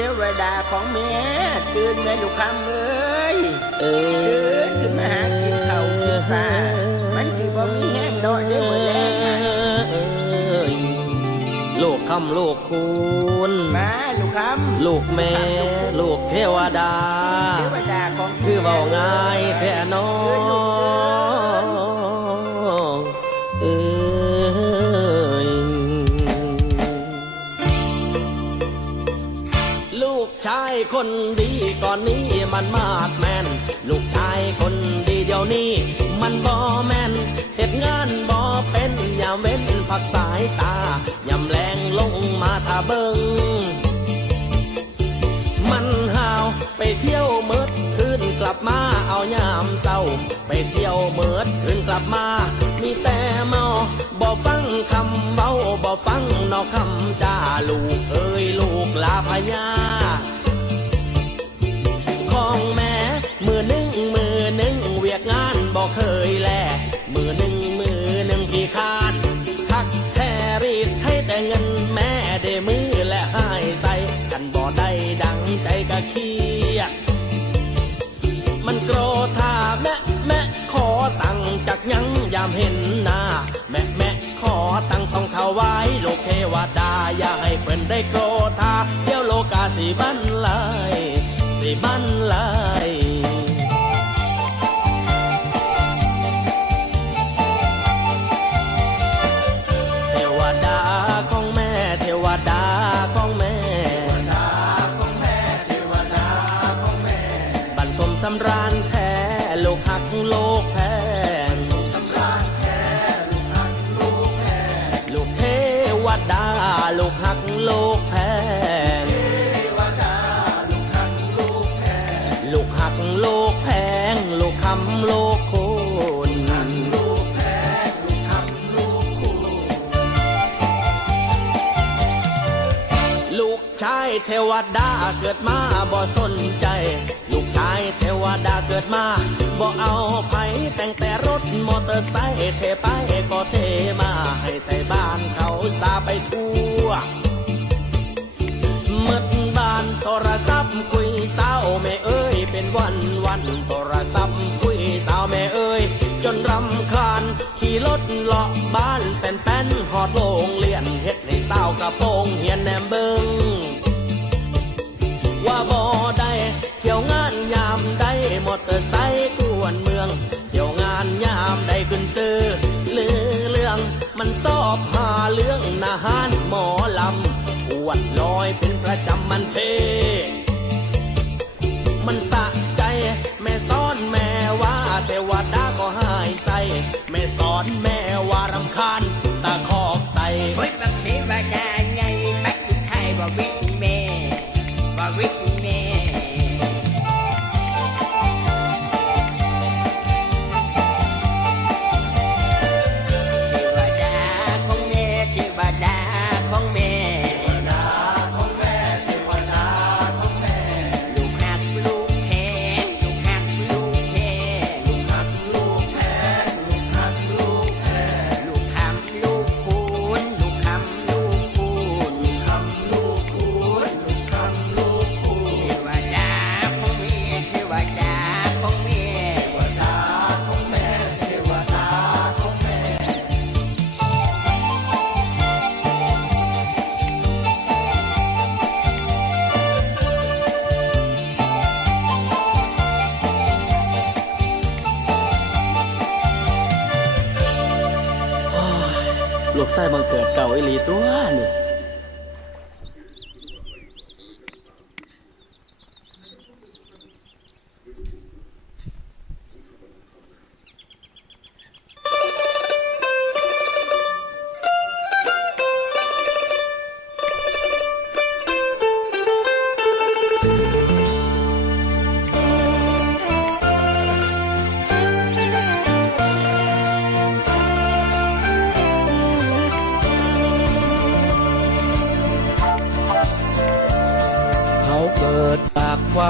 เทวดาของแม่ตื่นแม่ลูกคำเอ้ยเอตื่อนขึ้นมาหากินข้าวกินปลามันสิบ่มีแห้งนอนได้มื้อแลงน่ะลูกคำลูกคุณมาลูกคำลูกแม่ลูกเทวดาเทวดาของคือเบาง่ายแท้น้อง ลูกชายคนดีก่อนนี้มันมาดแมนลูกชายคนดีเดี๋ยวนี้ มันบ่แมนเหตุงานบ่เป็นอย่าเว้นผักสายตายำแรงลงมาทาเบิงมันหาวไปเที่ยวเมิดคืนกลับมาเอายามเศร้า ไปเที่ยวเมิดืนกลับมา มีแต่เมาบ่ฟังคำเบาบ่ฟังนอกคำจ้าลูกเอ้ยลูกลาพญาของแม่มือหนึ่งมือหนึ่งเวียกงานบ่เคย จักยังยามเห็นหน้า แม่แม่ขอตั้งต้องถวายโลกเทวดา อย่าให้เพิ่นได้โกรธาเดี่ยวโลกาสิบันไลายสิบันไล วดาลูกหักโลกแพงลูกหักโลกแพงลูกคำโลกโคนลูกชายเทวดาเกิดมาบ่สนใจ ชายเทวดาเกิดมาบ่เอาไผแต่งแต่รถมอเตอร์ไซค์เทไปก็เทมาให้ไทยบ้านเขาสาไปทั่วหมดบ้านโทรศัพท์คุยสาวแม่เอ้ยเป็นวันวันโทรศัพท์คุยสาวแม่เอ้ยจนรำคาญขี่รถเลาะบ้านเป็นแป้นหอดโรงเรียนเฮ็ดในสาวกระโปรงเฮียนแหนมเบิงว่าบ่ เตอร์ไซค์กวนเมืองเที่ยวงานยามได้ขึ้นซื้อลือเรื่องมันสอบหาเรื่องนาหารหมอลำขวดลอยเป็นประจำมันเท มันสะใจแม่ซ้อนแม่ว่าเทวดาก็หายใส่แม่ซ้อนแม่ ส้บังเกิดเก่าไอหลีตัวนี่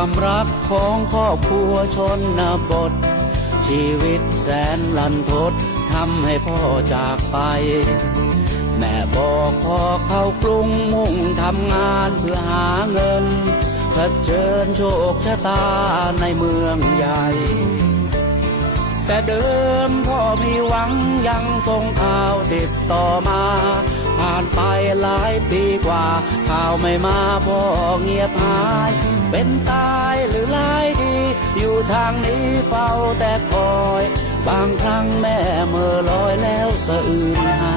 ความรักของครอบครัวชนบท ชีวิตแสนลันทดทำให้พ่อจากไป แม่บอกพ่อเข้ากรุงมุ่งทำงานเพื่อหาเงินเผชิญโชคชะตาในเมืองใหญ่ แต่เดิมพ่อมีหวังยังส่งข่าวติดต่อมา ผ่านไปหลายปีกว่าข่าวไม่มาพ่อเงียบหาย เป็นตายหรือลายดี อยู่ทางนี้เฝ้าแต่คอย บางครั้งแม่เมื่อลอยแล้วสะอื้นให้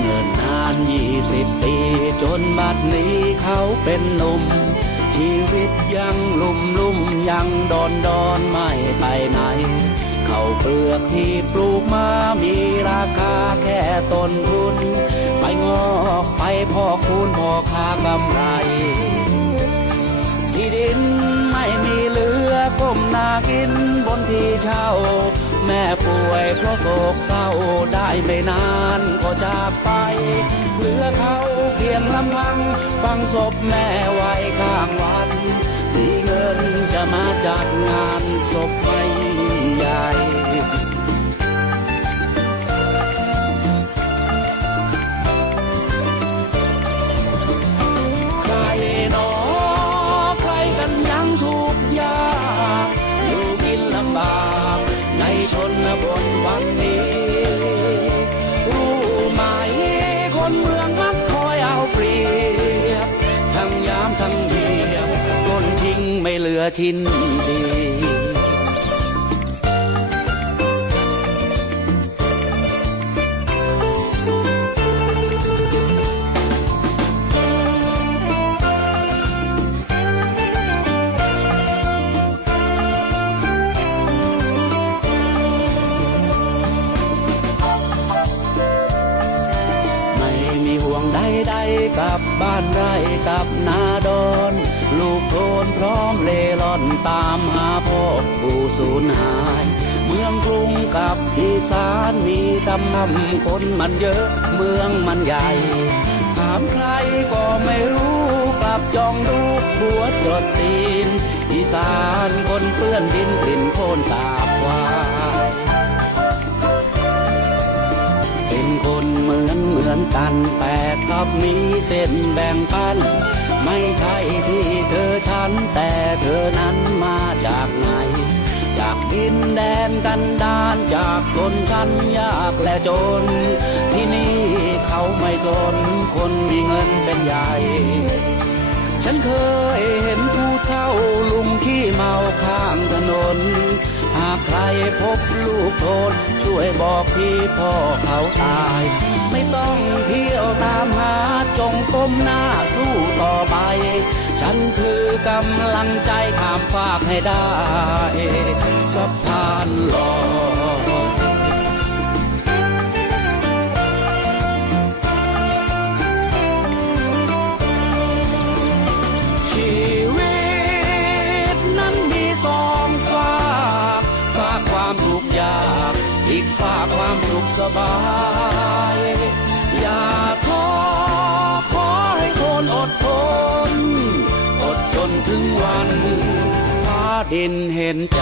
เงินนานยี่สิบปีจนบัดนี้เขาเป็นหนุ่มชีวิตยังลุ่มลุ่มยังดอนดอนไม่ไปไหน เปลือกที่ปลูกมามีราคาแค่ต้นทุน ไปงอกไปพอคูณพอค่ากำไร ที่ดินไม่มีเหลือก้มนากินบนที่เช่า แม่ป่วยเพราะโศกเศร้าได้ไม่นานก็จากไป เหลือเขาเพียงลำพัง ฟังศพแม่ไว้ข้างวัดมีเงินจะมาจัดงานศพไม่ ใครหนอใครกันยังทุกข์ยากอยู่กินลำบากในชนบทวันนี้ รู้ไหมคนเมืองมักคอยเอาเปรียบ ทั้งยามทั้งเหยียบก้นทิ้งไม่เหลือชิ้นดี ดๆกับบ้านไร่กับนาดอนลูกโทนพร้อมเล่ร่อนตามหาพ่อผู้สูญหาย เมืองกรุงกับอีสานมีตำนำคนมันเยอะเมืองมันใหญ่ถามใครก็ไม่รู้กลับจองดูหัวจดตีน อีสานคนเปื้อนดินกลิ่นโคลนสาบวาย เหมือนกันแต่กับมีเส้นแบ่งปัน ไม่ใช่ที่เธอฉัน แต่เธอนั้นมาจากไหน จากดินแดนกันดานจากคนชั้นยากและจน ที่นี่เขาไม่สนคนมีเงินเป็นใหญ่ฉันเคยเห็นผู้เฒ่าลุงขี้เมาข้างถนน หากใครพบลูกโทนช่วยบอกที่พ่อเขาตาย ไม่ต้องเที่ยวตามหาจงก้มหน้าสู้ต่อไป ฉันคือกำลังใจข้ามฟากให้ได้สะพานลอย บาย อย่าท้อขอให้ทนอดทน อดทนถึงวันฟ้าดินเห็นใจ